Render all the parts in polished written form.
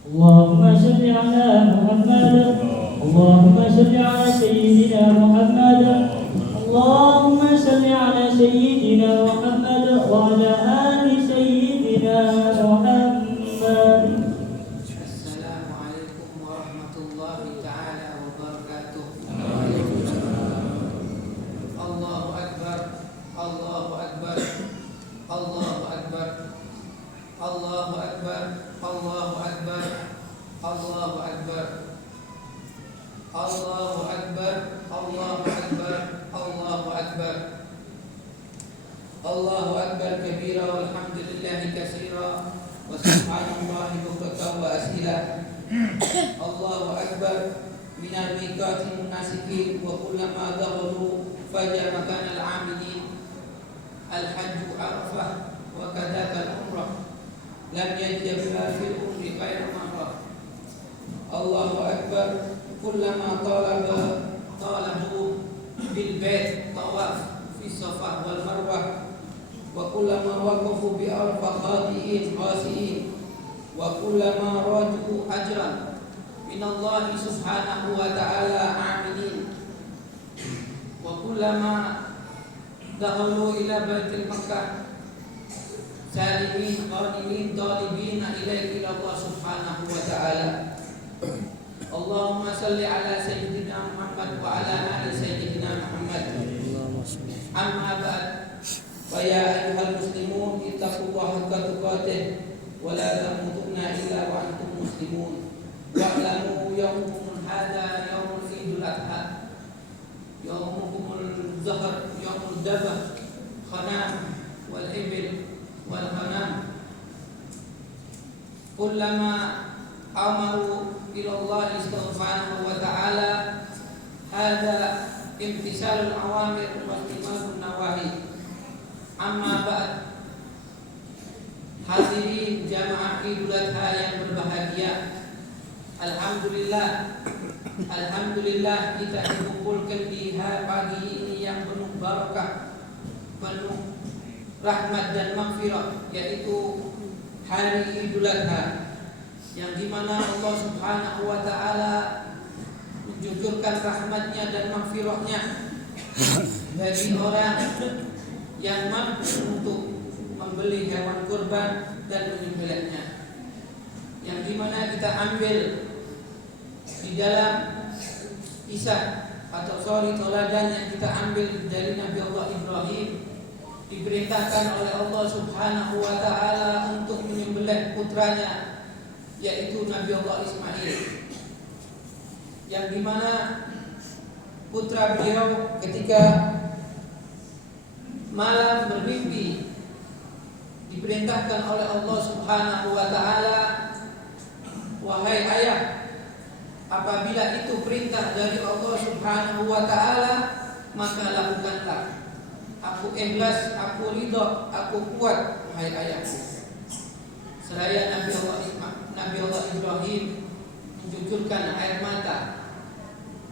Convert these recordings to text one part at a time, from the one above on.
اللهم صل على محمد. اللهم صل على سيدنا محمد. اللهم صل على سيدنا محمد وعلى آل سيدنا محمد. Assalamualaikum warahmatullahi ta'ala wabarakatuh. Allahu Akbar, Allahu Akbar, Allahu Akbar, Allahu Akbar, Allahu Akbar, Allahu Akbar, Allahu Akbar, Allahu Akbar, Allahu Akbar, Allahu Akbar kabira walhamdulillahi katsira wa subhanallahi bukratan wa asila. Allahu Akbar minal miqati munasikin wa kullama dahulu faja makan al-amilin al-hajju arafah wa kadaka al-umrah lam yajabha fil umri khairu marrah. Allahu Akbar kullama talabu bil bait tawaf fi safa wal marwah wa kullama waqafu bi arfa khadi'in khasi'in wa kullama raju ajran min Allah subhanahu wa ta'ala aminin wa kullama dahalu ila baitil Makkah salimin qanimin talibina ilaihi ila Allah subhanahu wa ta'ala. Allahumma salli ala sayyidina Muhammad wa ala ali sayyidina Muhammad. Amma ba'd, fa ya ayyuhal muslimun ittaqullaha haqqa tuqatih wa la tamutunna illa wa antum muslimun. Wa'lamu yawmukum hadha yawmul Idul Adha, yawmukumul zahr, yawmul dabah, khanam wal ibil wal khanam. Kullama amaru ila Allah subhanahu wa ta'ala hadha imtisalul awamir wa ihtimalun nawahi. Amma ba'd, hadirin jamaah Idul Adha yang berbahagia, Alhamdulillah, Alhamdulillah kita dikumpulkan di pagi ini yang penuh barakah, penuh rahmat dan maghfirah, yaitu hari Idul Adha, yang dimana Allah subhanahu wa ta'ala menjujurkan rahmatnya dan maghfirahnya bagi orang yang mampu untuk membeli hewan kurban dan menyembelihnya, yang dimana kita ambil di dalam kisah atau toladan yang kita ambil dari Nabi Allah Ibrahim, diperintahkan oleh Allah subhanahu wa ta'ala untuk menyembelih putranya, yaitu Nabi Allah Ismail, yang dimana putra beliau ketika malam bermimpi diperintahkan oleh Allah subhanahu wa ta'ala, wahai ayah, apabila itu perintah dari Allah subhanahu wa ta'ala, maka lakukanlah. Aku ikhlas, aku ridha, aku kuat, wahai ayahku. Seraya Nabi Allah Ibrahim menjujurkan air mata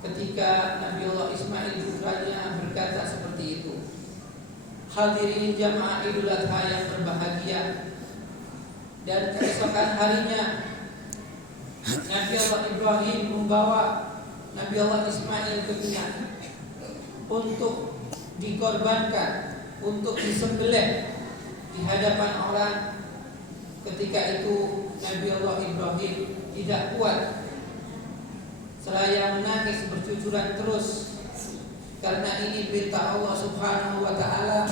ketika Nabi Allah Ismail putranya berkata seperti itu. Hadirin jamaah Idul Adha yang berbahagia, dan keesokan harinya Nabi Allah Ibrahim membawa Nabi Allah Ismail ke Mina untuk dikorbankan, untuk disembelih di hadapan orang. Ketika itu Nabi Allah Ibrahim tidak kuat, seraya menangis bercucuran terus, karena ini perintah Allah subhanahu wa ta'ala.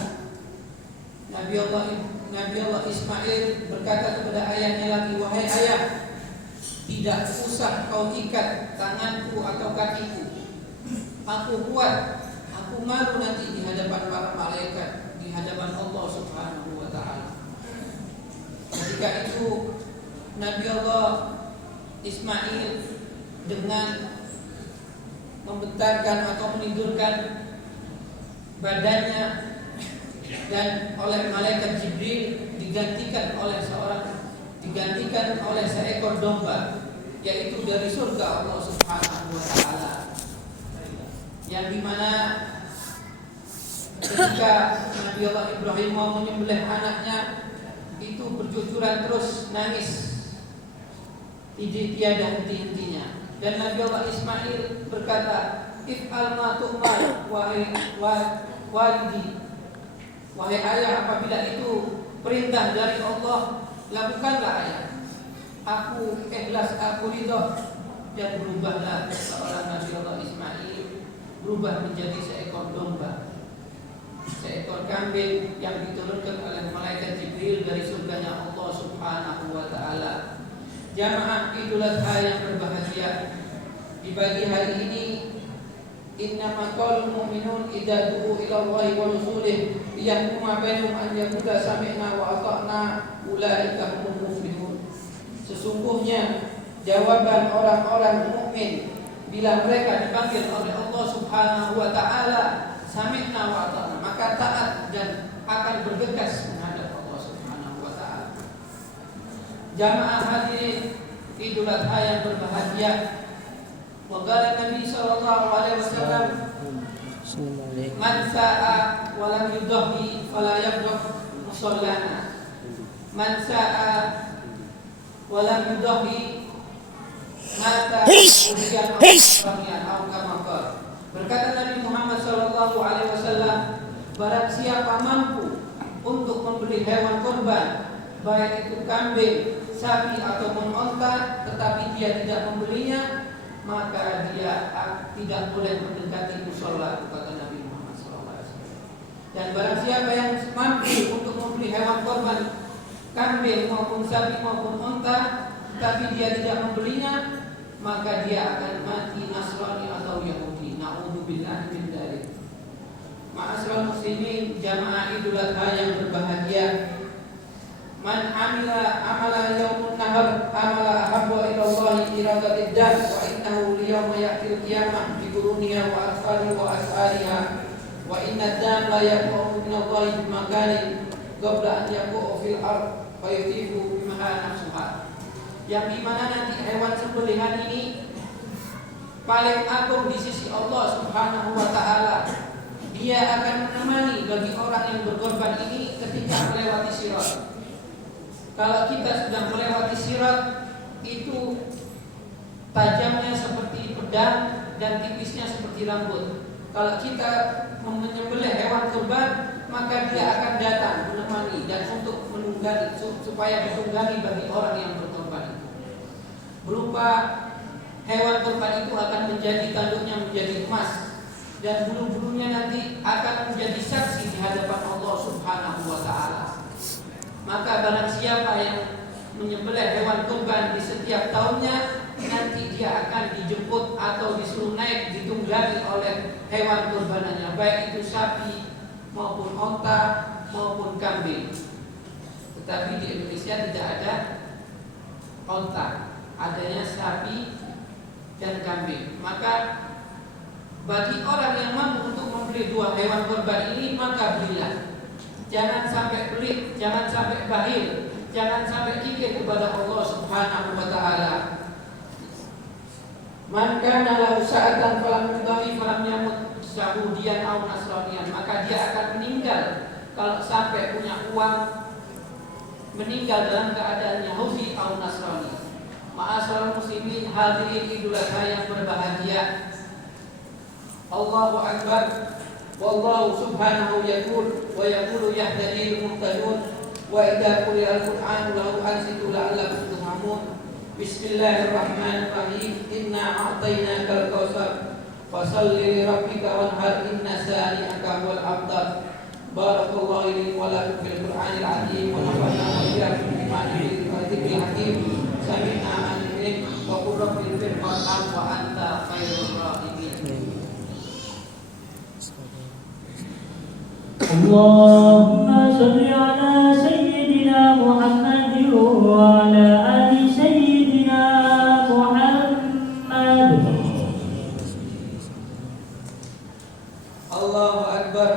Nabi Allah Ismail berkata kepada ayahnya lagi, wahai ayah, tidak usah kau ikat tanganku atau kakiku, aku kuat, aku malu nanti di hadapan para malaikat, di hadapan Allah subhanahu wa ta'ala. Ketika itu Nabi Allah Ismail dengan membentarkan atau menidurkan badannya, dan oleh malaikat Jibril digantikan oleh seekor domba, yaitu dari surga Allah subhanahu wa ta'ala, yang dimana ketika Nabi Allah Ibrahim mau menyembelih anaknya, itu bercucuran terus nangis. tiada henti-hentinya. Dan Nabi Allah Ismail berkata, if'al ma tu'mar wahai walidi, wahai ayah, apabila itu perintah dari Allah, lakukanlah ayah. Aku ikhlas, aku ridho. Dan berubahlah seorang Nabi Allah Ismail, berubah menjadi seekor domba, seekor kambing yang diturunkan oleh malaikat Jibril dari surganya Allah Subhanahu wa taala. Jamaah Idul Adha yang berbahagia, di pagi hari ini innama qalul mu'minun idza du'u ila Allahi wa rasulih liyahkuma bainahum an yaqulu sami'na wa ata'na ulaika humul muflihun. Sesungguhnya jawaban orang-orang mukmin bila mereka dipanggil oleh Allah Subhanahu wa taala sami'na wa ata'na, maka taat dan akan bergegas menghadap Allah Subhanahu wa taala. Jamaah hadirin Idul Adha yang berbahagia, waqala Nabi sallallahu alaihi wasallam, man sa'a wa lam yudhi fala yaqrab musallana. Man sa'a wa lam yudhi mata ujian atau kama. Berkata Nabi Muhammad sallallahu alaihi wasallam, barang siapa mampu untuk membeli hewan kurban, baik itu kambing, sapi ataupun unta, tetapi dia tidak membelinya, maka dia tidak boleh mendekati mushola, kata Nabi Muhammad SAW. Dan barang siapa yang mampu untuk membeli hewan kurban, kambing maupun sapi maupun unta, tetapi dia tidak membelinya, maka dia akan mati Nasrani atau Yahudi. Na'udzubillahi min dzalik. Ma'asyiral muslimin, jamaah Idul Adha yang berbahagia, man amila amala yaumun nahar amala habba ila Allah iradatid dan wa innahu liyawma ya'til qiyamah bi quruniha wa asfali wa asaliha wa inna dan la yaqulu min Allah bi makanin qabla an yaqulu fil ard fa yutifu bimaha nafsuha. Yang dimana nanti hewan sembelihan ini paling agung di sisi Allah Subhanahu wa taala. Dia akan menemani bagi orang yang berkorban ini ketika melewati sirat. Kalau kita sedang melewati sirat, itu tajamnya seperti pedang dan tipisnya seperti rambut. Kalau kita menyembelih hewan kurban, maka dia akan datang menemani dan untuk menunggangi, supaya ditunggangi bagi orang yang berkorban itu. Berupa hewan kurban itu akan menjadi tanduknya menjadi emas, dan bulu-bulunya nanti akan menjadi saksi di hadapan Allah Subhanahu wa taala. Maka barang siapa yang menyembelih hewan kurban di setiap tahunnya, nanti dia akan dijemput atau disuruh naik ditunggangi oleh hewan kurbanannya, baik itu sapi maupun unta maupun kambing. Tetapi di Indonesia tidak ada unta, adanya sapi dan kambing. Maka bagi orang yang mampu untuk membeli dua hewan kurban ini, maka belilah. Jangan sampai pelit, jangan sampai bakhil, jangan sampai kikir kepada Allah Subhanahu wa taala. Man kana lahu sa'atan falam yudhi falam yamut yahudiyan aw nasraniyan, maka dia akan meninggal kalau sampai punya uang, meninggal dalam keadaan Yahudi atau Nasrani. Ma'asyiral muslimin hadirin Idul Adha yang berbahagia, Allahu Akbar. Wallahu subhanahu yaqul wa yaqulu yahdil muhtadun wa idza quri'al Qur'an lahu ansitu la'allakum turhamun. Bismillahirrahmanirrahim. Inna a'tainakal kautsar fashalli li rabbika wanhar inna sani'aka wal abtar. Barakallahu li wa lakum fil Qur'anil 'azim wa nafa'na wa iyyakum bima fihi min dzikril hakim. Sami'na amin wa qul rabbil firman wa anta khairur rahimin. Allahumma shalli ala sayyidina Muhammad wa ala ali sayyidina Muhammad. Allahu Akbar,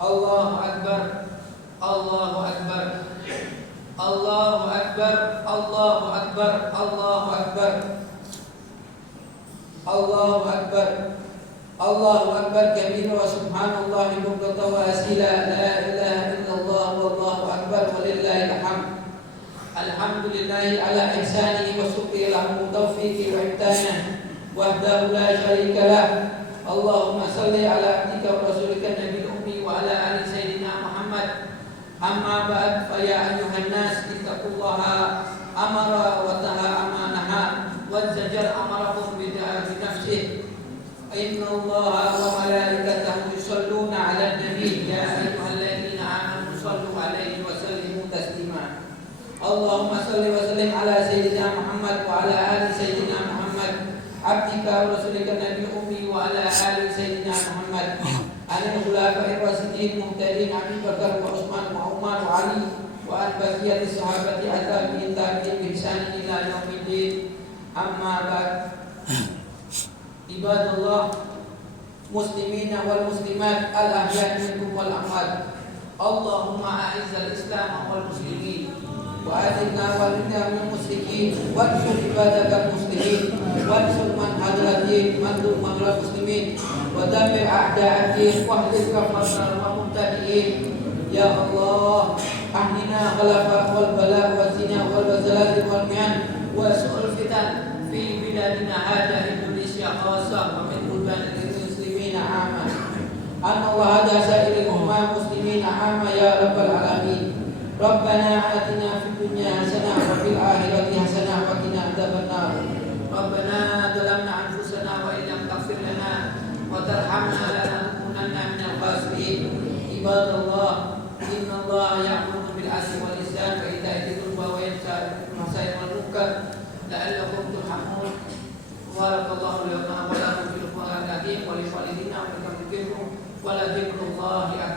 Allahu Akbar, Allahu Akbar, Allahu Akbar, Allahu Akbar, Allahu Akbar, Allahu Akbar. Allahu Akbar kabira wa subhanallahi bukratan wa asila, la ilaha illallah wallahu akbar walillahil hamd. Alhamdulillahi ala ihsanihi wa syukri lahu taufiqi wa imtanah wahdahu la syarika lah. Allahumma salli ala abdika wa rasulika nabiyil ummi wa ala ali sayyidina Muhammad. Amma ba'd, fa ya ayyuhan nas ittaqullaha amara wa taha amanaha wa zajar amarakum bi nafsihi. Inna Allaha wa malaikatahu yusalluna 'alan nabiy ya ayyuhalladzina amanu sallu 'alaihi wa sallimu taslima. Allahumma salli wa sallim ala sayyidina Muhammad wa ala ali sayyidina Muhammad abdika wa rasulika nabiyil ummi wa ala ali sayyidina Muhammad. Anil khulafa'ir rasyidin muhtadin Abi Bakar wa Utsman wa Umar wa Ali wa an baqiyati sahabati tabi'in bi ihsan ila yaumiddin. Amma ba'd. Ibadallah muslimin wal muslimat al ahya minkum wal amwat. Allahumma a'izzal Islam wal muslimin wa adilna wal minal musyrikin wansur ibadakal muslimin wansur man hadratin mandur manglal muslimin wa damir a'da'atin wa hlil kafar wa mubtadi'in. Ya Allah, ahnina khalafa wal bala wa zina wal zalazil wal mi'an wa su'ul fitan fi biladina hada Indonesia khasah wa min buldanil muslimina amma. Anna wa hada sa'iril ummah muslimina amma ya rabbal alamin. Rabbana atina fid dunya hasanah wa fil akhirati hasanah wa qina adzabannar. Rabbana zalamna anfusana wa illam taghfir lana wa tarhamna lanakunanna minal khasirin. Ibadallah, innallaha ya'muru bil 'adli wal ihsan wa ita'i dzil qurba wa yanha 'anil fahsya'i wal munkar la'allakum turhamun. Barakallahu lana wa lakum fil Qur'anil azim wa li walidina wa lakum wa la dzikrullahi akbar.